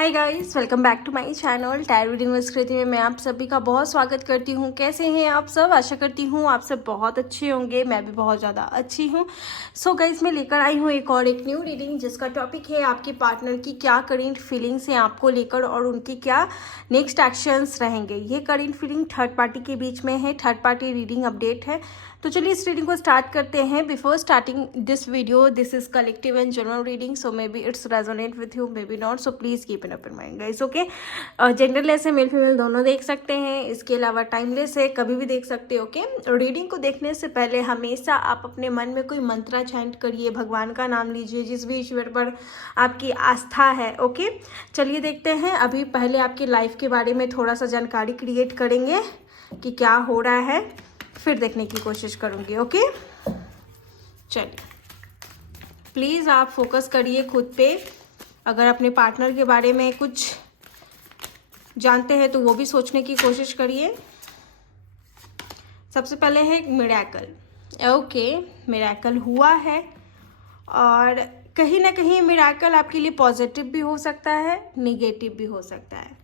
Hi guys, welcome back to my channel tarot reading with Kriti में मैं आप सभी का बहुत स्वागत करती हूँ। कैसे हैं आप सब? आशा करती हूँ आप सब बहुत अच्छे होंगे। मैं भी बहुत ज़्यादा अच्छी हूँ। सो गाइस, मैं लेकर आई हूँ एक न्यू रीडिंग जिसका टॉपिक है आपके पार्टनर की क्या करेंट फीलिंग्स हैं आपको लेकर और उनकी क्या नेक्स्ट एक्शंस रहेंगे। ये करेंट फीलिंग थर्ड पार्टी के बीच में है, थर्ड पार्टी रीडिंग अपडेट है। तो चलिए इस रीडिंग को स्टार्ट करते हैं। Before starting this video, this is collective and general reading, so may be it's resonate with you, may be not, so please keep in open mind guys, okay. Genderless है, male female दोनों देख सकते हैं। इसके अलावा timeless है, कभी भी देख सकते हो, ओके। रीडिंग को देखने से पहले हमेशा आप अपने मन में कोई मंत्रा चैंट करिए, भगवान का नाम लीजिए, जिस भी ईश्वर पर आपकी आस्था है, ओके। चलिए देखते हैं। अभी पहले आपकी लाइफ के बारे में थोड़ा सा जानकारी क्रिएट करेंगे कि क्या हो रहा है, फिर देखने की कोशिश करूंगी, ओके। चलिए प्लीज़ आप फोकस करिए खुद पे। अगर अपने पार्टनर के बारे में कुछ जानते हैं तो वो भी सोचने की कोशिश करिए। सबसे पहले है मिरेकल, ओके। मिरेकल हुआ है और कहीं ना कहीं मिरेकल आपके लिए पॉजिटिव भी हो सकता है, निगेटिव भी हो सकता है।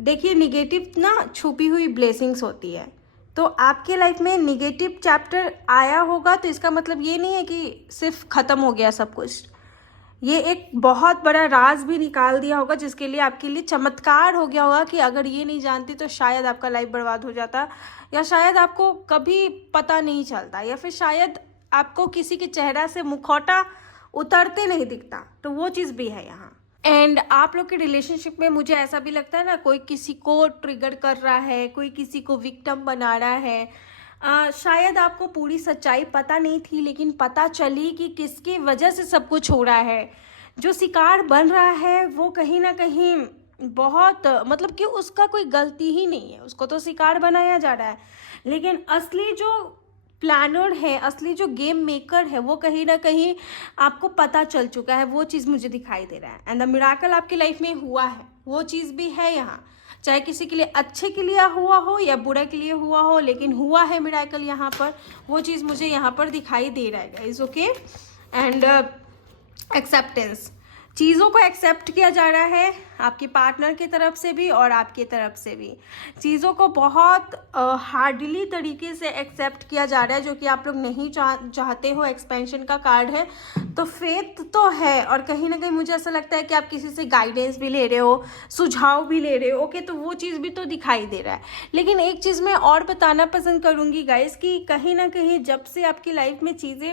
देखिए, निगेटिव ना छुपी हुई ब्लेसिंग्स होती है। तो आपके लाइफ में निगेटिव चैप्टर आया होगा तो इसका मतलब ये नहीं है कि सिर्फ ख़त्म हो गया सब कुछ। ये एक बहुत बड़ा राज भी निकाल दिया होगा जिसके लिए आपके लिए चमत्कार हो गया होगा कि अगर ये नहीं जानती तो शायद आपका लाइफ बर्बाद हो जाता, या शायद आपको कभी पता नहीं चलता, या फिर शायद आपको किसी के चेहरा से मुखौटा उतरते नहीं दिखता। तो वो चीज़ भी है यहाँ। एंड आप लोग के रिलेशनशिप में मुझे ऐसा भी लगता है ना, कोई किसी को ट्रिगर कर रहा है, कोई किसी को विक्टिम बना रहा है। शायद आपको पूरी सच्चाई पता नहीं थी, लेकिन पता चली कि किसकी वजह से सब कुछ हो रहा है। जो शिकार बन रहा है वो कहीं ना कहीं बहुत मतलब कि उसका कोई गलती ही नहीं है, उसको तो शिकार बनाया जा रहा है। लेकिन असली जो प्लानर है, असली जो गेम मेकर है, वो कहीं ना कहीं आपको पता चल चुका है। वो चीज़ मुझे दिखाई दे रहा है। एंड द मिरेकल आपकी लाइफ में हुआ है, वो चीज़ भी है यहाँ। चाहे किसी के लिए अच्छे के लिए हुआ हो या बुरा के लिए हुआ हो, लेकिन हुआ है मिरेकल यहाँ पर। वो चीज़ मुझे यहाँ पर दिखाई दे रहा है गाइस, ओके। एंड एक्सेप्टेंस, चीज़ों को एक्सेप्ट किया जा रहा है आपके पार्टनर की तरफ से भी और आपकी तरफ से भी। चीज़ों को बहुत हार्डली तरीके से एक्सेप्ट किया जा रहा है, जो कि आप लोग नहीं चाहते हो। एक्सपेंशन का कार्ड है, तो फेथ तो है और कहीं ना कहीं मुझे ऐसा लगता है कि आप किसी से गाइडेंस भी ले रहे हो, सुझाव भी ले रहे हो, ओके। तो वो चीज़ भी तो दिखाई दे रहा है। लेकिन एक चीज़ मैं और बताना पसंद करूँगी गाइस कि कहीं ना कहीं जब से आपकी लाइफ में चीज़ें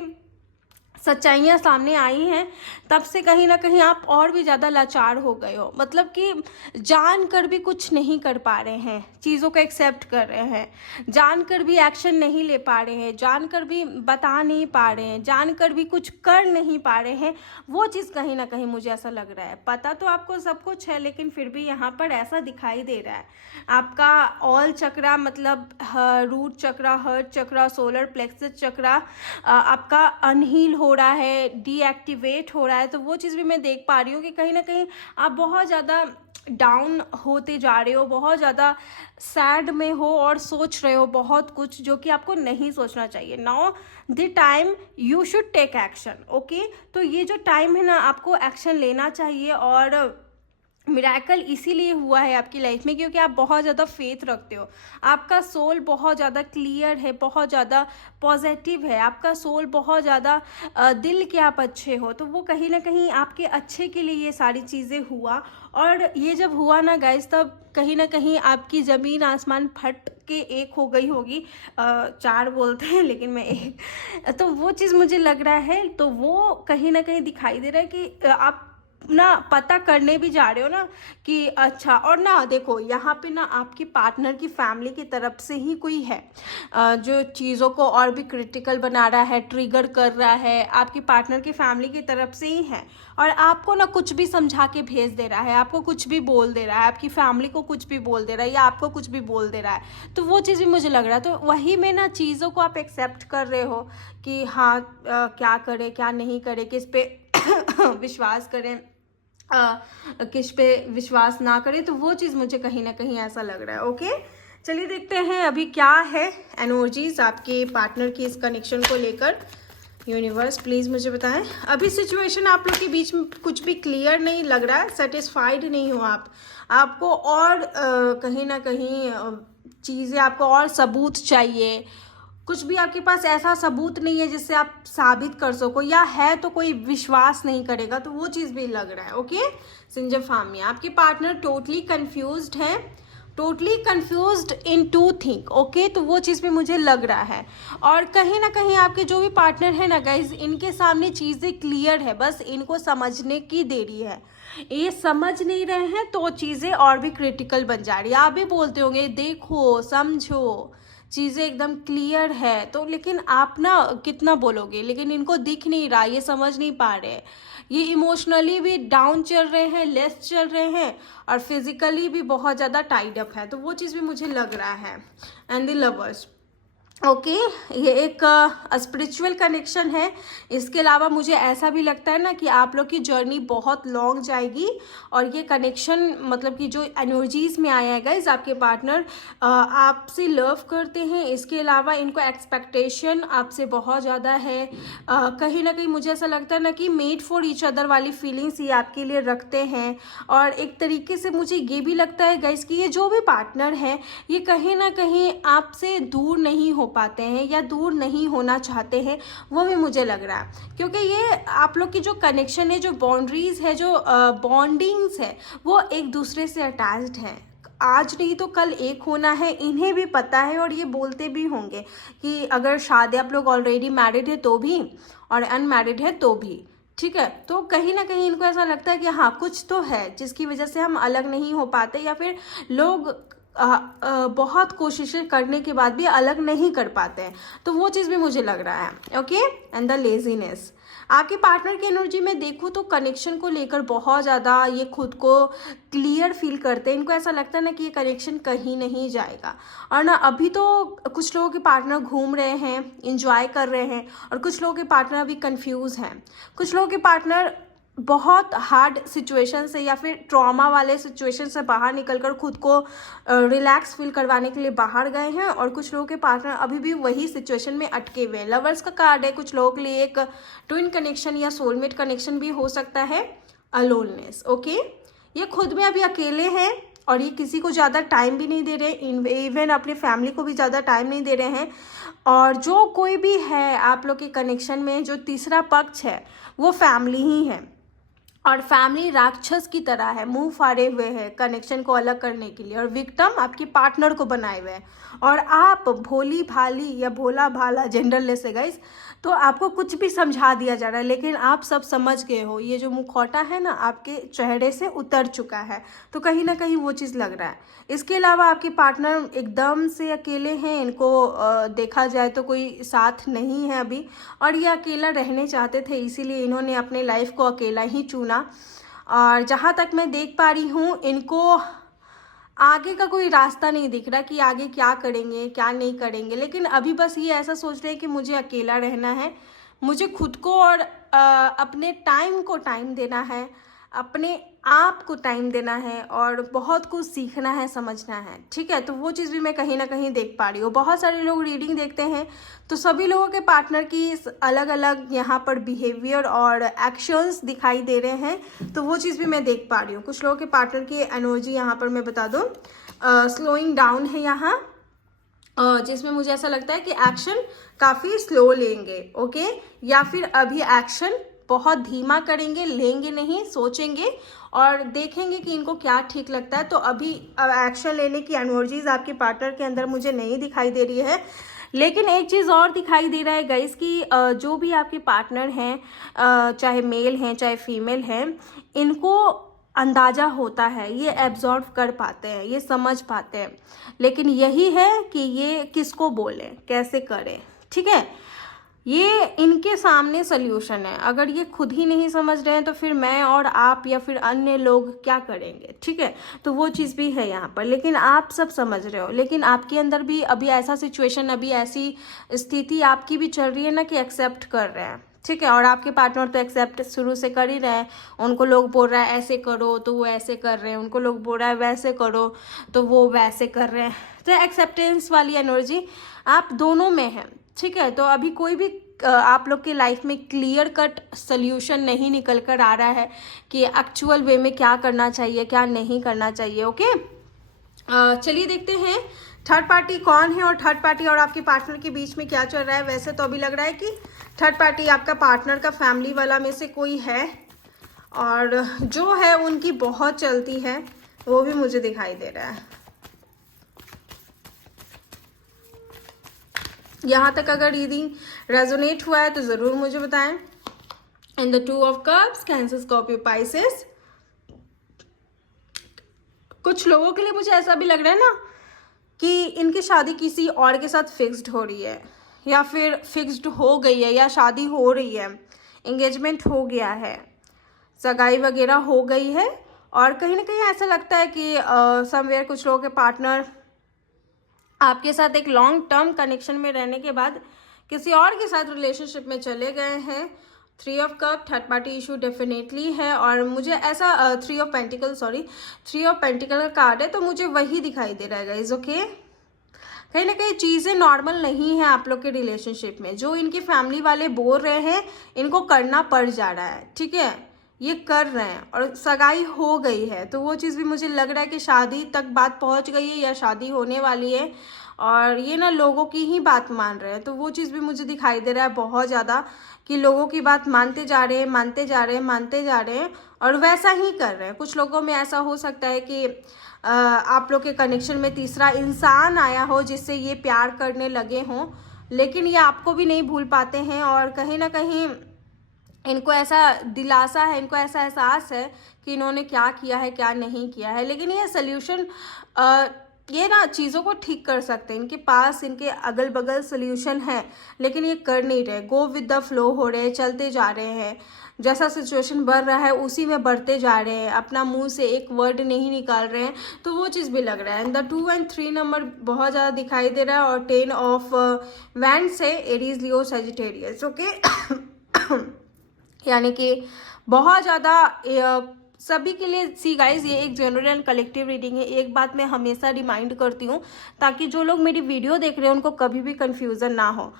सच्चाइयाँ सामने आई हैं, तब से कहीं ना कहीं आप और भी ज़्यादा लाचार हो गए हो। मतलब कि जान कर भी कुछ नहीं कर पा रहे हैं, चीज़ों को एक्सेप्ट कर रहे हैं, जान कर भी एक्शन नहीं ले पा रहे हैं, जान कर भी बता नहीं पा रहे हैं, जान कर भी कुछ कर नहीं पा रहे हैं। वो चीज़ कहीं ना कहीं मुझे ऐसा लग रहा है। पता तो आपको सब कुछ है, लेकिन फिर भी यहाँ पर ऐसा दिखाई दे रहा है आपका ऑल चक्रा, मतलब रूट चक्रा, हर्ट चक्रा, सोलर प्लेक्सस चक्रा आपका अनहील हो रहा है, डीएक्टिवेट हो रहा है। तो वो चीज़ भी मैं देख पा रही हूँ कि कहीं ना कहीं आप बहुत ज़्यादा डाउन होते जा रहे हो, बहुत ज़्यादा सैड में हो और सोच रहे हो बहुत कुछ जो कि आपको नहीं सोचना चाहिए। Now the time you should take action, okay. तो ये जो टाइम है ना, आपको एक्शन लेना चाहिए। और मिरेकल इसीलिए हुआ है आपकी लाइफ में क्योंकि आप बहुत ज़्यादा फेथ रखते हो। आपका सोल बहुत ज़्यादा क्लियर है, बहुत ज़्यादा पॉजिटिव है, आपका सोल बहुत ज़्यादा दिल के आप अच्छे हो। तो वो कहीं ना कहीं आपके अच्छे के लिए ये सारी चीज़ें हुआ। और ये जब हुआ ना गाइस, तब कहीं ना कहीं आपकी ज़मीन आसमान फट के एक हो गई होगी। चार बोलते हैं लेकिन मैं एक, तो वो चीज़ मुझे लग रहा है। तो वो कहीं ना कहीं दिखाई दे रहा है कि आप ना पता करने भी जा रहे हो ना कि अच्छा। और ना देखो, यहाँ पे ना आपकी पार्टनर की फैमिली की तरफ से ही कोई है जो चीज़ों को और भी क्रिटिकल बना रहा है, ट्रिगर कर रहा है। आपकी पार्टनर की फैमिली की तरफ से ही है और आपको ना कुछ भी समझा के भेज दे रहा है, आपको कुछ भी बोल दे रहा है, आपकी फैमिली को कुछ भी बोल दे रहा है, या आपको कुछ भी बोल दे रहा है। तो वो चीज़ भी मुझे लग रहा है। तो वही में ना चीज़ों को आप एक्सेप्ट कर रहे हो कि हाँ क्या करें क्या नहीं करें, किस पे विश्वास करें, किस पे विश्वास ना करें। तो वो चीज़ मुझे कहीं ना कहीं ऐसा लग रहा है, ओके। चलिए देखते हैं अभी क्या है एनर्जीज आपके पार्टनर की इस कनेक्शन को लेकर। यूनिवर्स प्लीज़ मुझे बताएं, अभी सिचुएशन आप लोग के बीच में कुछ भी क्लियर नहीं लग रहा है, सेटिस्फाइड नहीं हो आप, आपको और कहीं ना कहीं चीज़ें, आपको और सबूत चाहिए, कुछ भी आपके पास ऐसा सबूत नहीं है जिससे आप साबित कर सको, या है तो कोई विश्वास नहीं करेगा, तो वो चीज़ भी लग रहा है। ओके सिंजर फामिया, आपके पार्टनर टोटली कंफ्यूज्ड है, totally confused in two thing. Okay, तो वो चीज़ भी मुझे लग रहा है। और कहीं ना कहीं आपके जो भी पार्टनर है ना गाइज, इनके सामने चीज़ें क्लियर है, बस इनको समझने की देरी है। ये समझ नहीं रहे हैं तो चीज़ें और भी क्रिटिकल बन जा रही है। आप भी बोलते होंगे देखो समझो चीज़ें एकदम क्लियर है, तो लेकिन आप ना कितना बोलोगे, लेकिन इनको दिख नहीं रहा, ये समझ नहीं पा रहे, ये इमोशनली भी डाउन चल रहे हैं, लेस चल रहे हैं, और फिजिकली भी बहुत ज़्यादा टाइड अप है, तो वो चीज़ भी मुझे लग रहा है। एंड द लवर्स, ओके ये एक स्पिरिचुअल कनेक्शन है। इसके अलावा मुझे ऐसा भी लगता है ना कि आप लोग की जर्नी बहुत लॉन्ग जाएगी, और ये कनेक्शन मतलब कि जो एनर्जीज में आया है गाइज, आपके पार्टनर आपसे लव करते हैं, इसके अलावा इनको एक्सपेक्टेशन आपसे बहुत ज़्यादा है। कहीं ना कहीं मुझे ऐसा लगता है ना कि मेड फॉर ईच अदर वाली फीलिंग्स ये आपके लिए रखते हैं। और एक तरीके से मुझे ये भी लगता है गाइज कि ये जो भी पार्टनर है, ये कहीं ना कहीं आपसे दूर नहीं हो पाते हैं या दूर नहीं होना चाहते हैं, वो भी मुझे लग रहा है। क्योंकि ये आप लोग की जो कनेक्शन है, जो बाउंड्रीज है, जो बॉन्डिंग्स है, वो एक दूसरे से अटैच्ड है। आज नहीं तो कल एक होना है, इन्हें भी पता है, और ये बोलते भी होंगे कि अगर शादी आप लोग ऑलरेडी मैरिड है तो भी, और अनमैरिड है तो भी, ठीक है। तो कहीं ना कहीं इनको ऐसा लगता है कि हाँ कुछ तो है जिसकी वजह से हम अलग नहीं हो पाते, या फिर लोग बहुत कोशिशें करने के बाद भी अलग नहीं कर पाते हैं, तो वो चीज़ भी मुझे लग रहा है। ओके एंड द लेजीनेस, आपके पार्टनर की एनर्जी में देखूँ तो कनेक्शन को लेकर बहुत ज़्यादा ये खुद को क्लियर फील करते हैं। इनको ऐसा लगता है ना कि ये कनेक्शन कहीं नहीं जाएगा, और ना अभी तो कुछ लोगों के पार्टनर घूम रहे हैं, इंजॉय कर रहे हैं, और कुछ लोगों के पार्टनर अभी कंफ्यूज हैं। कुछ लोगों के पार्टनर बहुत हार्ड सिचुएशन से या फिर ट्रॉमा वाले सिचुएशन से बाहर निकलकर खुद को रिलैक्स फील करवाने के लिए बाहर गए हैं, और कुछ लोगों के पार्टनर अभी भी वही सिचुएशन में अटके हुए हैं। लवर्स का कार्ड है, कुछ लोगों के लिए एक ट्विन कनेक्शन या सोलमेट कनेक्शन भी हो सकता है। अलोननेस, ओके ये खुद में अभी अकेले हैं, और ये किसी को ज़्यादा टाइम भी नहीं दे रहे, इवन अपनी फैमिली को भी ज़्यादा टाइम नहीं दे रहे हैं। और जो कोई भी है आप लोग के कनेक्शन में, जो तीसरा पक्ष है, वो फैमिली ही है, और फैमिली राक्षस की तरह है, मुंह फाड़े हुए हैं कनेक्शन को अलग करने के लिए, और विक्टिम आपके पार्टनर को बनाए हुए हैं, और आप भोली भाली या भोला भाला जेंडरलेस है गाइस, तो आपको कुछ भी समझा दिया जा रहा है, लेकिन आप सब समझ गए हो, ये जो मुखौटा है ना आपके चेहरे से उतर चुका है, तो कहीं ना कहीं वो चीज़ लग रहा है। इसके अलावा आपके पार्टनर एकदम से अकेले हैं, इनको देखा जाए तो कोई साथ नहीं है अभी, और ये अकेला रहने चाहते थे, इसीलिए इन्होंने अपने लाइफ को अकेला ही चुना। और जहाँ तक मैं देख पा रही हूँ, इनको आगे का कोई रास्ता नहीं दिख रहा कि आगे क्या करेंगे क्या नहीं करेंगे, लेकिन अभी बस ये ऐसा सोच रहे हैं कि मुझे अकेला रहना है, मुझे खुद को और अपने टाइम को टाइम देना है, अपने आप को टाइम देना है, और बहुत कुछ सीखना है, समझना है, ठीक है। तो वो चीज़ भी मैं कहीं ना कहीं देख पा रही हूँ। बहुत सारे लोग रीडिंग देखते हैं तो सभी लोगों के पार्टनर की अलग अलग यहाँ पर बिहेवियर और एक्शंस दिखाई दे रहे हैं, तो वो चीज़ भी मैं देख पा रही हूँ। कुछ लोगों के पार्टनर की एनर्जी यहाँ पर मैं बता दूँ स्लोइंग डाउन है यहाँ, जिसमें मुझे ऐसा लगता है कि एक्शन काफ़ी स्लो लेंगे, ओके, या फिर अभी एक्शन बहुत धीमा करेंगे, लेंगे नहीं, सोचेंगे और देखेंगे कि इनको क्या ठीक लगता है। तो अभी एक्शन लेने की एनर्जीज आपके पार्टनर के अंदर मुझे नहीं दिखाई दे रही है। लेकिन एक चीज़ और दिखाई दे रहा है गाइस कि जो भी आपके पार्टनर हैं, चाहे मेल हैं चाहे फीमेल हैं, इनको अंदाज़ा होता है, ये एब्जॉर्व कर पाते हैं, ये समझ पाते हैं, लेकिन यही है कि ये किसको बोलें, कैसे करें, ठीक है। ये इनके सामने सल्यूशन है। अगर ये खुद ही नहीं समझ रहे हैं तो फिर मैं और आप या फिर अन्य लोग क्या करेंगे, ठीक है। तो वो चीज़ भी है यहाँ पर, लेकिन आप सब समझ रहे हो, लेकिन आपके अंदर भी अभी ऐसा सिचुएशन, अभी ऐसी स्थिति आपकी भी चल रही है ना कि एक्सेप्ट कर रहे हैं, ठीक है। और आपके पार्टनर तो एक्सेप्ट शुरू से कर ही रहे हैं। उनको लोग बोल रहा है ऐसे करो तो वो ऐसे कर रहे हैं, उनको लोग बोल रहा है वैसे करो तो वो वैसे कर रहे हैं। तो एक्सेप्टेंस वाली एनर्जी आप दोनों में है, ठीक है। तो अभी कोई भी आप लोग की लाइफ में क्लियर कट सल्यूशन नहीं निकल कर आ रहा है कि एक्चुअल वे में क्या करना चाहिए, क्या नहीं करना चाहिए। ओके, चलिए देखते हैं थर्ड पार्टी कौन है और थर्ड पार्टी और आपके पार्टनर के बीच में क्या चल रहा है। वैसे तो अभी लग रहा है कि थर्ड पार्टी आपका पार्टनर का फैमिली वाला में से कोई है, और जो है उनकी बहुत चलती है, वो भी मुझे दिखाई दे रहा है। यहाँ तक अगर रीडिंग रेजोनेट हुआ है तो ज़रूर मुझे बताएं। In the 2 of cups, cancer, Scorpio, Pisces. कुछ लोगों के लिए मुझे ऐसा भी लग रहा है ना कि इनकी शादी किसी और के साथ फिक्स्ड हो रही है, या फिर फिक्स्ड हो गई है, या शादी हो रही है, एंगेजमेंट हो गया है, सगाई वगैरह हो गई है। और कहीं ना कहीं ऐसा लगता है कि समवेयर कुछ लोगों के पार्टनर आपके साथ एक लॉन्ग टर्म कनेक्शन में रहने के बाद किसी और के साथ रिलेशनशिप में चले गए हैं। 3 of cup, third party issue definitely है। और मुझे ऐसा 3 ऑफ पेंटिकल का कार्ड है, तो मुझे वही दिखाई दे रहा है गाइस। ओके, कहीं ना कहीं चीज़ें नॉर्मल नहीं है आप लोग के रिलेशनशिप में। जो इनकी फैमिली वाले बोल रहे हैं इनको करना पड़ जा रहा है, ठीक है, ये कर रहे हैं, और सगाई हो गई है। तो वो चीज़ भी मुझे लग रहा है कि शादी तक बात पहुंच गई है या शादी होने वाली है, और ये ना लोगों की ही बात मान रहे हैं। तो वो चीज़ भी मुझे दिखाई दे रहा है बहुत ज़्यादा कि लोगों की बात मानते जा रहे हैं और वैसा ही कर रहे हैं। कुछ लोगों में ऐसा हो सकता है कि आप लोग के कनेक्शन में तीसरा इंसान आया हो जिससे ये प्यार करने लगे हों, लेकिन ये आपको भी नहीं भूल पाते हैं, और कहीं ना कहीं इनको ऐसा दिलासा है, इनको ऐसा एहसास है कि इन्होंने क्या किया है क्या नहीं किया है। लेकिन ये सल्यूशन, ये ना चीज़ों को ठीक कर सकते हैं, इनके पास इनके अगल बगल सल्यूशन है, लेकिन ये कर नहीं रहे। गो विद द फ्लो हो रहे, चलते जा रहे हैं, जैसा सिचुएशन बढ़ रहा है उसी में बढ़ते जा रहे हैं, अपना मुंह से एक वर्ड नहीं निकाल रहे हैं। तो वो चीज़ भी लग रहा है। द 2 एंड 3 नंबर बहुत ज़्यादा दिखाई दे रहा है, और 10 ऑफ वैंड्स है, एरीज, लियो, सजिटेरियस। ओके, यानी कि बहुत ज़्यादा सभी के लिए। सी गाइज, ये एक जनरल एंड कलेक्टिव रीडिंग है। एक बात मैं हमेशा रिमाइंड करती हूँ ताकि जो लोग मेरी वीडियो देख रहे हैं उनको कभी भी कन्फ्यूज़न ना हो।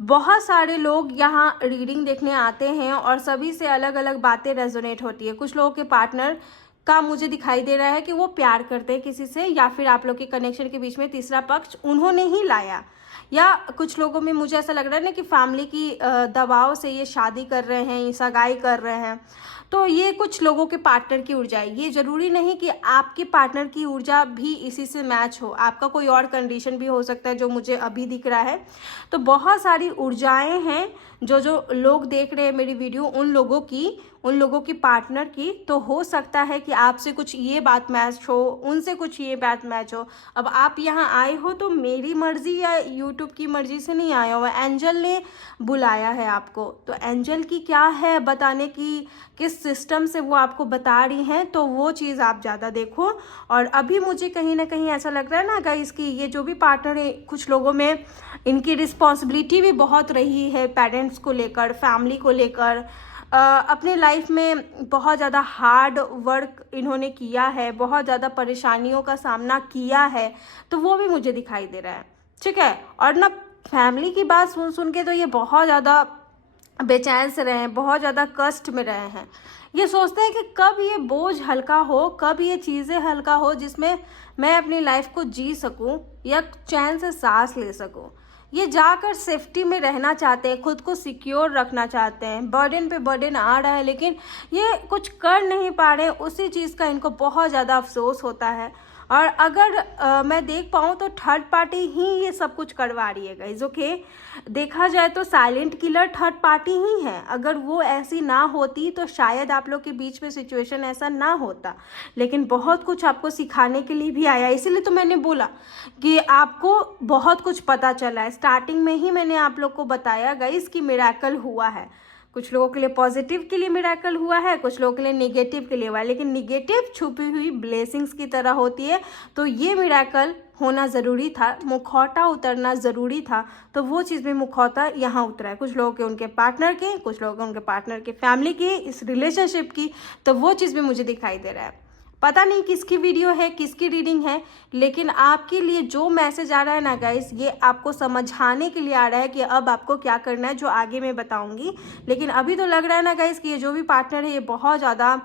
बहुत सारे लोग यहाँ रीडिंग देखने आते हैं और सभी से अलग अलग बातें रेजोनेट होती है। कुछ लोगों के पार्टनर का मुझे दिखाई दे रहा है कि वो प्यार करते हैं किसी से, या फिर आप लोग के कनेक्शन के बीच में तीसरा पक्ष उन्होंने ही लाया, या कुछ लोगों में मुझे ऐसा लग रहा है ना कि फैमिली की दबाव से ये शादी कर रहे हैं, ये सगाई कर रहे हैं। तो ये कुछ लोगों के पार्टनर की ऊर्जा है। ये ज़रूरी नहीं कि आपके पार्टनर की ऊर्जा भी इसी से मैच हो, आपका कोई और कंडीशन भी हो सकता है जो मुझे अभी दिख रहा है। तो बहुत सारी ऊर्जाएं हैं जो लोग देख रहे हैं मेरी वीडियो, उन लोगों की पार्टनर की। तो हो सकता है कि आपसे कुछ ये बात मैच हो, उनसे कुछ ये बात मैच हो। अब आप यहाँ आए हो तो मेरी मर्जी या यूट्यूब की मर्जी से नहीं आया हो, एंजल ने बुलाया है आपको। तो एंजल की क्या है बताने की, किस सिस्टम से वो आपको बता रही हैं, तो वो चीज़ आप ज़्यादा देखो। और अभी मुझे कहीं ना कहीं ऐसा लग रहा है ना गाइस कि ये जो भी पार्टनर है, कुछ लोगों में इनकी रिस्पॉन्सिबिलिटी भी बहुत रही है पेरेंट्स को लेकर, फैमिली को लेकर। अपने लाइफ में बहुत ज़्यादा हार्ड वर्क इन्होंने किया है, बहुत ज़्यादा परेशानियों का सामना किया है, तो वो भी मुझे दिखाई दे रहा है, ठीक है। और ना फैमिली की बात सुन के तो ये बहुत ज़्यादा बेचैन से रहे हैं, बहुत ज़्यादा कष्ट में रहे हैं। ये सोचते हैं कि कब ये बोझ हल्का हो, कब ये चीज़ें हल्का हो जिसमें मैं अपनी लाइफ को जी सकूं या चैन से सांस ले सकूं। ये जाकर सेफ्टी में रहना चाहते हैं, खुद को सिक्योर रखना चाहते हैं। बर्डन पे बर्डन आ रहा है लेकिन ये कुछ कर नहीं पा रहे, उसी चीज़ का इनको बहुत ज़्यादा अफसोस होता है। और अगर मैं देख पाऊँ तो थर्ड पार्टी ही ये सब कुछ करवा रही है गाइज। ओके, देखा जाए तो साइलेंट किलर थर्ड पार्टी ही है। अगर वो ऐसी ना होती तो शायद आप लोग के बीच में सिचुएशन ऐसा ना होता, लेकिन बहुत कुछ आपको सिखाने के लिए भी आया। इसीलिए तो मैंने बोला कि आपको बहुत कुछ पता चला है। स्टार्टिंग में ही मैंने आप लोग को बताया गाइज कि मिरेकल हुआ है। कुछ लोगों के लिए पॉजिटिव के लिए मिरेकल हुआ है, कुछ लोगों के लिए नेगेटिव के लिए हुआ है, लेकिन नेगेटिव छुपी हुई ब्लेसिंग्स की तरह होती है। तो ये मिरेकल होना ज़रूरी था, मुखौटा उतरना ज़रूरी था। तो वो चीज़ में मुखौटा यहाँ उतरा है, कुछ लोगों के उनके पार्टनर के, कुछ लोगों के उनके पार्टनर के फैमिली की, इस रिलेशनशिप की। तो वो चीज़ भी मुझे दिखाई दे रहा है। पता नहीं किसकी वीडियो है, किसकी रीडिंग है, लेकिन आपके लिए जो मैसेज आ रहा है ना गाइस, ये आपको समझाने के लिए आ रहा है कि अब आपको क्या करना है, जो आगे मैं बताऊंगी। लेकिन अभी तो लग रहा है ना गाइस कि ये जो भी पार्टनर है ये बहुत ज़्यादा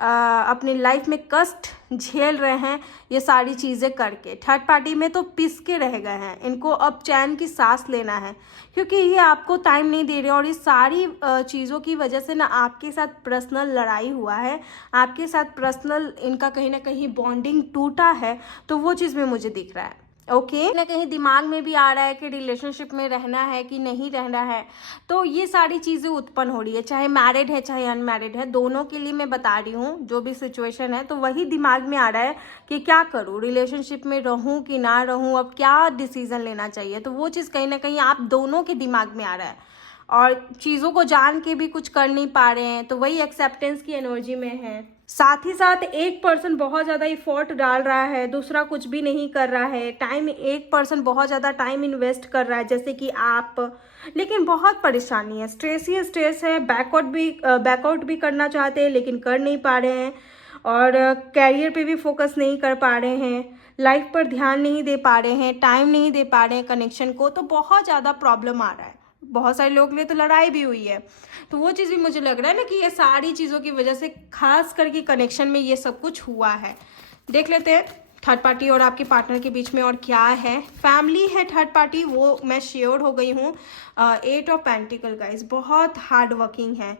अपनी लाइफ में कष्ट झेल रहे हैं ये सारी चीज़ें करके। थर्ड पार्टी में तो पिस के रह गए हैं, इनको अब चैन की सांस लेना है, क्योंकि ये आपको टाइम नहीं दे रहे और इस सारी चीज़ों की वजह से ना आपके साथ पर्सनल लड़ाई हुआ है, आपके साथ पर्सनल इनका कहीं ना कहीं बॉन्डिंग टूटा है। तो वो चीज़ में मुझे दिख रहा है। ओके ना कहीं दिमाग में भी आ रहा है कि रिलेशनशिप में रहना है कि नहीं रहना है। तो ये सारी चीज़ें उत्पन्न हो रही है, चाहे मैरिड है चाहे अनमैरिड है, दोनों के लिए मैं बता रही हूँ जो भी सिचुएशन है। तो वही दिमाग में आ रहा है कि क्या करूँ, रिलेशनशिप में रहूँ कि ना रहूँ, अब क्या डिसीजन लेना चाहिए। तो वो चीज़ कहीं ना कहीं आप दोनों के दिमाग में आ रहा है और चीज़ों को जान के भी कुछ कर नहीं पा रहे हैं। तो वही एक्सेप्टेंस की एनर्जी में है। साथ ही साथ एक पर्सन बहुत ज़्यादा इफोर्ट डाल रहा है, दूसरा कुछ भी नहीं कर रहा है। टाइम, एक पर्सन बहुत ज़्यादा टाइम इन्वेस्ट कर रहा है जैसे कि आप, लेकिन बहुत परेशानी है, स्ट्रेस ही स्ट्रेस है। बैकआउट भी करना चाहते हैं लेकिन कर नहीं पा रहे हैं, और कैरियर पे भी फोकस नहीं कर पा रहे हैं, लाइफ पर ध्यान नहीं दे पा रहे हैं, टाइम नहीं दे पा रहे हैं कनेक्शन को। तो बहुत ज़्यादा प्रॉब्लम आ रहा है। बहुत सारे लोगों के लिए तो लड़ाई भी हुई है। तो वो चीज़ भी मुझे लग रहा है ना कि ये सारी चीज़ों की वजह से खास करके कनेक्शन में ये सब कुछ हुआ है। देख लेते हैं थर्ड पार्टी और आपके पार्टनर के बीच में और क्या है। फैमिली है थर्ड पार्टी, वो मैं श्योर हो गई हूँ। 8 ऑफ पेंटिकल गाइस, बहुत हार्ड वर्किंग है।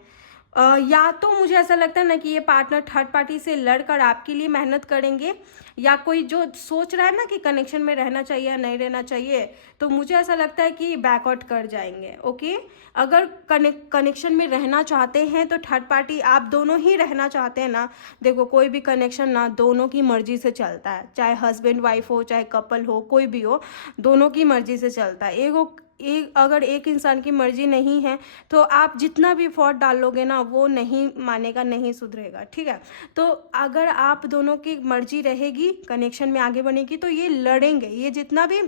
या तो मुझे ऐसा लगता है ना कि ये पार्टनर थर्ड पार्टी से लड़कर आपके लिए मेहनत करेंगे, या कोई जो सोच रहा है ना कि कनेक्शन में रहना चाहिए या नहीं रहना चाहिए, तो मुझे ऐसा लगता है कि बैकआउट कर जाएंगे। ओके, अगर कनेक्शन में रहना चाहते हैं तो थर्ड पार्टी, आप दोनों ही रहना चाहते हैं ना, देखो कोई भी कनेक्शन ना दोनों की मर्जी से चलता है, चाहे हस्बैंड वाइफ हो चाहे कपल हो, कोई भी हो, दोनों की मर्जी से चलता है। अगर एक इंसान की मर्जी नहीं है तो आप जितना भी एफर्ट डालोगे ना वो नहीं मानेगा, नहीं सुधरेगा। ठीक है, तो अगर आप दोनों की मर्जी रहेगी, कनेक्शन में आगे बढ़ेगी, तो ये लड़ेंगे। ये जितना भी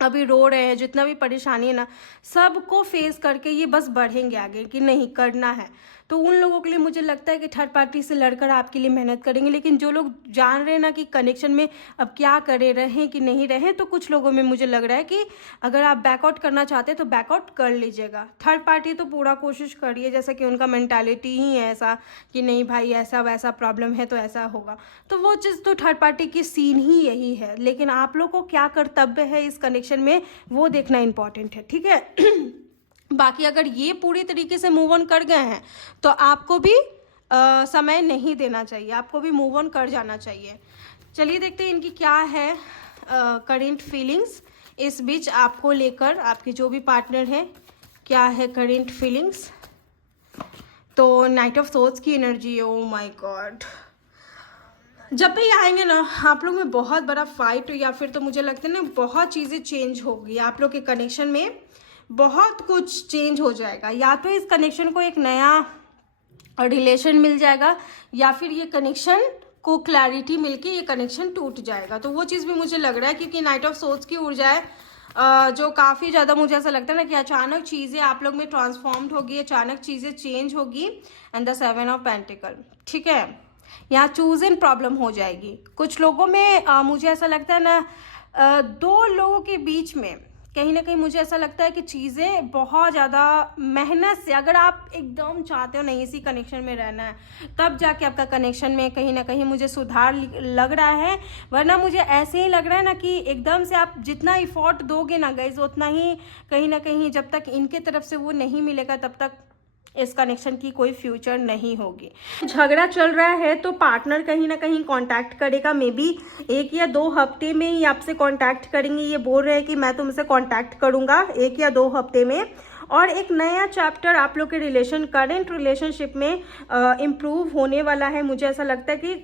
अभी रो रहे हैं, जितना भी परेशानी है ना, सबको फेस करके ये बस बढ़ेंगे आगे कि नहीं करना है। तो उन लोगों के लिए मुझे लगता है कि थर्ड पार्टी से लड़कर आपके लिए मेहनत करेंगे। लेकिन जो लोग जान रहे हैं ना कि कनेक्शन में अब क्या करें, रहें कि नहीं रहें, तो कुछ लोगों में मुझे लग रहा है कि अगर आप बैकआउट करना चाहते हैं तो बैकआउट कर लीजिएगा। थर्ड पार्टी तो पूरा कोशिश करिए, जैसा कि उनका मेंटालिटी ही है ऐसा कि नहीं भाई ऐसा वैसा प्रॉब्लम है तो ऐसा होगा। तो वो चीज़ तो थर्ड पार्टी की सीन ही यही है। लेकिन आप लोग को क्या कर्तव्य है इस कनेक्शन में, वो देखना इंपॉर्टेंट है। ठीक है बाकी अगर ये पूरी तरीके से मूव ऑन कर गए हैं तो आपको भी समय नहीं देना चाहिए, आपको भी मूव ऑन कर जाना चाहिए। चलिए देखते हैं इनकी क्या है करेंट फीलिंग्स इस बीच आपको लेकर, आपके जो भी पार्टनर हैं क्या है करेंट फीलिंग्स। तो नाइट ऑफ सोर्ड्स की एनर्जी, ओ माय गॉड, जब भी आएंगे ना आप लोग में बहुत बड़ा फाइट, या फिर तो मुझे लगता है ना बहुत चीज़ें चेंज होगी आप लोग के कनेक्शन में, बहुत कुछ चेंज हो जाएगा। या तो इस कनेक्शन को एक नया रिलेशन मिल जाएगा, या फिर ये कनेक्शन को क्लैरिटी मिलके ये कनेक्शन टूट जाएगा। तो वो चीज़ भी मुझे लग रहा है, क्योंकि नाइट ऑफ सोर्ड्स की ऊर्जा है जो काफ़ी ज़्यादा मुझे ऐसा लगता है ना कि अचानक चीज़ें आप लोग में ट्रांसफॉर्म्ड होगी, अचानक चीज़ें चेंज होगी। एंड द 7 ऑफ पेंटिकल, ठीक है, यहाँ चूज इन प्रॉब्लम हो जाएगी कुछ लोगों में। मुझे ऐसा लगता है ना दो लोगों के बीच में कहीं ना कहीं मुझे ऐसा लगता है कि चीज़ें बहुत ज़्यादा मेहनत से, अगर आप एकदम चाहते हो नहीं इसी कनेक्शन में रहना है, तब जाके आपका कनेक्शन में कहीं ना कहीं मुझे सुधार लग रहा है। वरना मुझे ऐसे ही लग रहा है ना कि एकदम से आप जितना इफोर्ट दोगे ना गाइस, उतना ही कहीं ना कहीं जब तक इनके तरफ से वो नहीं मिलेगा तब तक इस कनेक्शन की कोई फ्यूचर नहीं होगी। झगड़ा चल रहा है तो पार्टनर कहीं ना कहीं कांटेक्ट करेगा, मे बी 1 या 2 हफ्ते में ही आपसे कांटेक्ट करेंगे। ये बोल रहे हैं कि मैं तुमसे कांटेक्ट करूंगा 1 या 2 हफ्ते में, और एक नया चैप्टर आप लोग के करेंट रिलेशनशिप में इम्प्रूव होने वाला है। मुझे ऐसा लगता है कि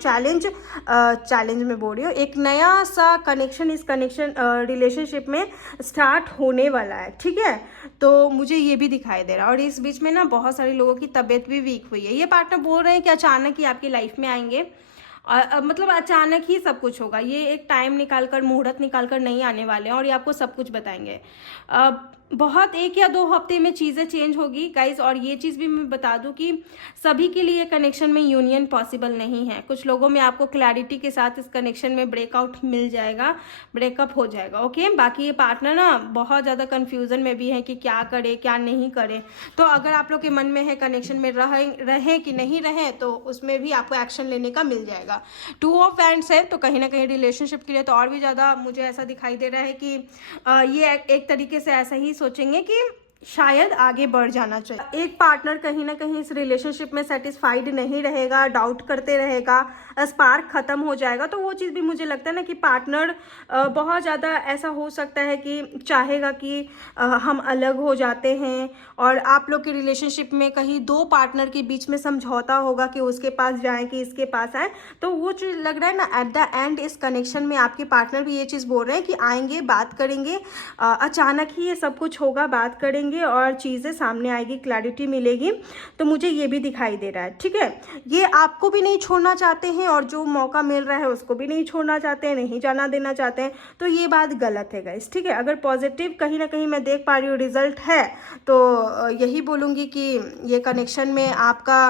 चैलेंज में बोल रही हूँ, एक नया सा कनेक्शन इस रिलेशनशिप में स्टार्ट होने वाला है। ठीक है, तो मुझे ये भी दिखाई दे रहा है। और इस बीच में ना बहुत सारे लोगों की तबीयत भी वीक हुई है। ये पार्टनर बोल रहे हैं कि अचानक ही आपकी लाइफ में आएंगे, मतलब अचानक ही सब कुछ होगा। ये एक टाइम निकाल कर, मुहूर्त निकाल कर नहीं आने वाले हैं और ये आपको सब कुछ बताएंगे। बहुत 1 या 2 हफ्ते में चीज़ें चेंज होगी गाइज। और ये चीज़ भी मैं बता दूं कि सभी के लिए कनेक्शन में यूनियन पॉसिबल नहीं है। कुछ लोगों में आपको क्लैरिटी के साथ इस कनेक्शन में ब्रेकआउट मिल जाएगा, ब्रेकअप हो जाएगा, ओके। बाकी ये पार्टनर ना बहुत ज़्यादा कन्फ्यूज़न में भी है कि क्या करे क्या नहीं करे। तो अगर आप लोग के मन में है कनेक्शन में रहे कि नहीं रहे, तो उसमें भी आपको एक्शन लेने का मिल जाएगा। 2 ऑफ वैंड्स है, तो कहीं ना कहीं रिलेशनशिप के लिए तो और भी ज़्यादा मुझे ऐसा दिखाई दे रहा है कि ये एक तरीके से ऐसा ही सोचेंगे कि शायद आगे बढ़ जाना चाहिए। एक पार्टनर कहीं ना कहीं इस रिलेशनशिप में सेटिस्फाइड नहीं रहेगा, डाउट करते रहेगा, स्पार्क खत्म हो जाएगा। तो वो चीज़ भी मुझे लगता है ना कि पार्टनर बहुत ज़्यादा ऐसा हो सकता है कि चाहेगा कि हम अलग हो जाते हैं, और आप लोग के रिलेशनशिप में कहीं 2 पार्टनर के बीच में समझौता होगा कि उसके पास जाएं कि इसके पास आए। तो वो चीज़ लग रहा है ना एट द एंड इस कनेक्शन में आपके पार्टनर भी ये चीज़ बोल रहे हैं कि आएंगे, बात करेंगे, अचानक ही ये सब कुछ होगा, बात करेंगे और चीज़ें सामने आएगी, क्लैरिटी मिलेगी। तो मुझे ये भी दिखाई दे रहा है, ठीक है। ये आपको भी नहीं छोड़ना चाहते हैं और जो मौका मिल रहा है उसको भी नहीं छोड़ना चाहते हैं, नहीं जाना देना चाहते हैं। तो ये बात गलत है गाइस, ठीक है। अगर पॉजिटिव कहीं ना कहीं मैं देख पा रही हूँ रिजल्ट है, तो यही बोलूँगी कि ये कनेक्शन में आपका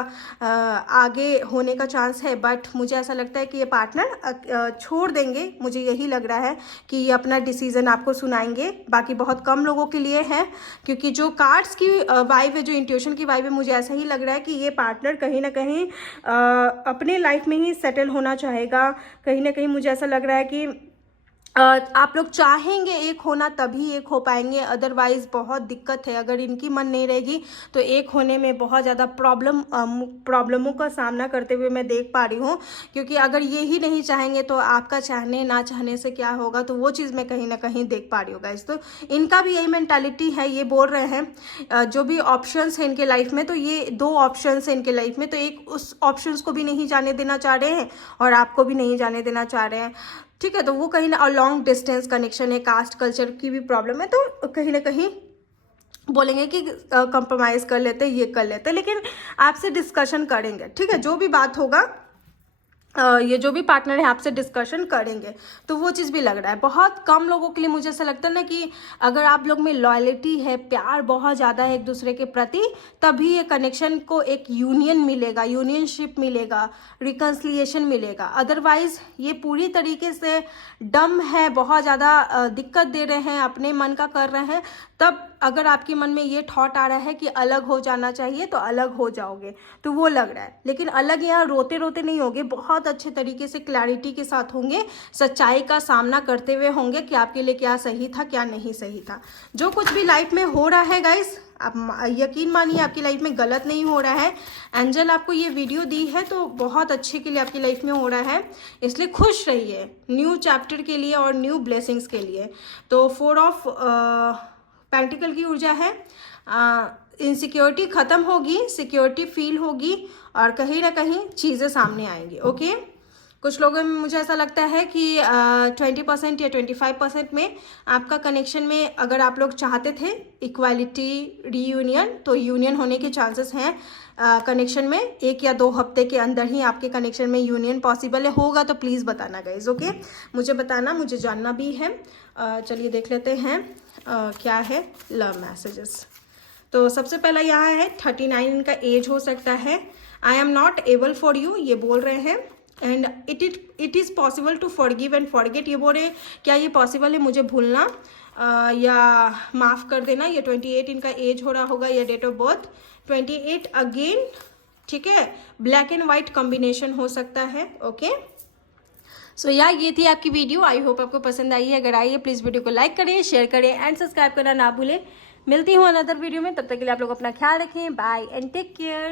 आगे होने का चांस है। बट मुझे ऐसा लगता है कि ये पार्टनर छोड़ देंगे, मुझे यही लग रहा है कि ये अपना डिसीजन आपको सुनाएंगे। बाकी बहुत कम लोगों के लिए है, क्योंकि जो कार्ड्स की वाइब है, जो इंट्यूशन की वाइब है, मुझे ऐसा ही लग रहा है कि ये पार्टनर कहीं ना कहीं अपने लाइफ में ही सेटल होना चाहेगा। कहीं ना कहीं मुझे ऐसा लग रहा है कि आप लोग चाहेंगे एक होना तभी एक हो पाएंगे, अदरवाइज बहुत दिक्कत है। अगर इनकी मन नहीं रहेगी तो एक होने में बहुत ज़्यादा प्रॉब्लमों का सामना करते हुए मैं देख पा रही हूँ। क्योंकि अगर ये ही नहीं चाहेंगे तो आपका चाहने ना चाहने से क्या होगा, तो वो चीज़ मैं कहीं ना कहीं देख पा रही हूँ गाइस। तो इनका भी यही मेंटालिटी है, ये बोल रहे हैं जो भी ऑप्शंस हैं इनके लाइफ में, तो ये 2 ऑप्शंस हैं इनके लाइफ में, तो एक उस ऑप्शंस को भी नहीं जाने देना चाह रहे हैं और आपको भी नहीं जाने देना चाह रहे हैं, ठीक है। तो वो कहीं ना, और लॉन्ग डिस्टेंस कनेक्शन है, कास्ट कल्चर की भी प्रॉब्लम है, तो कहीं ना कहीं बोलेंगे कि कंप्रोमाइज़ कर लेते, ये कर लेते, लेकिन आपसे डिस्कशन करेंगे, ठीक है। जो भी बात होगा ये जो भी पार्टनर है आपसे डिस्कशन करेंगे। तो वो चीज़ भी लग रहा है। बहुत कम लोगों के लिए मुझे ऐसा लगता है ना कि अगर आप लोग में लॉयल्टी है, प्यार बहुत ज़्यादा है एक दूसरे के प्रति, तभी ये कनेक्शन को एक यूनियन मिलेगा, यूनियनशिप मिलेगा, रिकन्सिलिएशन मिलेगा। अदरवाइज ये पूरी तरीके से डम है, बहुत ज़्यादा दिक्कत दे रहे हैं, अपने मन का कर रहे हैं। तब अगर आपके मन में ये थॉट आ रहा है कि अलग हो जाना चाहिए, तो अलग हो जाओगे, तो वो लग रहा है। लेकिन अलग यहाँ रोते रोते नहीं होगे, बहुत अच्छे तरीके से क्लैरिटी के साथ होंगे, सच्चाई का सामना करते हुए होंगे कि आपके लिए क्या सही था क्या नहीं सही था। जो कुछ भी लाइफ में हो रहा है गाइस, आप यकीन मानिए आपकी लाइफ में गलत नहीं हो रहा है। एंजल आपको ये वीडियो दी है तो बहुत अच्छे के लिए आपकी लाइफ में हो रहा है, इसलिए खुश रहिए न्यू चैप्टर के लिए और न्यू ब्लेसिंग्स के लिए। तो 4 ऑफ पेंटिकल की ऊर्जा है, इनसिक्योरिटी ख़त्म होगी, सिक्योरिटी फील होगी और कहीं ना कहीं चीज़ें सामने आएंगी, ओके। कुछ लोगों में मुझे ऐसा लगता है कि 20% या 25% में आपका कनेक्शन में, अगर आप लोग चाहते थे इक्वालिटी रीयूनियन, तो यूनियन होने के चांसेस हैं कनेक्शन में। 1 या 2 हफ्ते के अंदर ही आपके कनेक्शन में यूनियन पॉसिबल है। होगा तो प्लीज़ बताना गाइज, ओके। मुझे बताना, मुझे जानना भी है। चलिए देख लेते हैं क्या है लव मैसेजेस। तो सबसे पहला यहाँ है 39 इनका एज हो सकता है। I am not able for you, ये बोल रहे हैं। And it is possible to forgive and forget, ये बोल रहे हैं क्या ये पॉसिबल है मुझे भूलना या माफ़ कर देना। ये 28 इनका एज हो रहा होगा, या डेट ऑफ बर्थ 28 अगेन, ठीक है। ब्लैक एंड वाइट कॉम्बिनेशन हो सकता है, ओके। सो ये थी आपकी वीडियो। आई होप आपको पसंद आई है। अगर आई है प्लीज़ वीडियो को लाइक करें, शेयर करें एंड सब्सक्राइब करना ना भूलें। मिलती हूँ अनदर वीडियो में, तब तक के लिए आप लोग अपना ख्याल रखें। Bye and take care.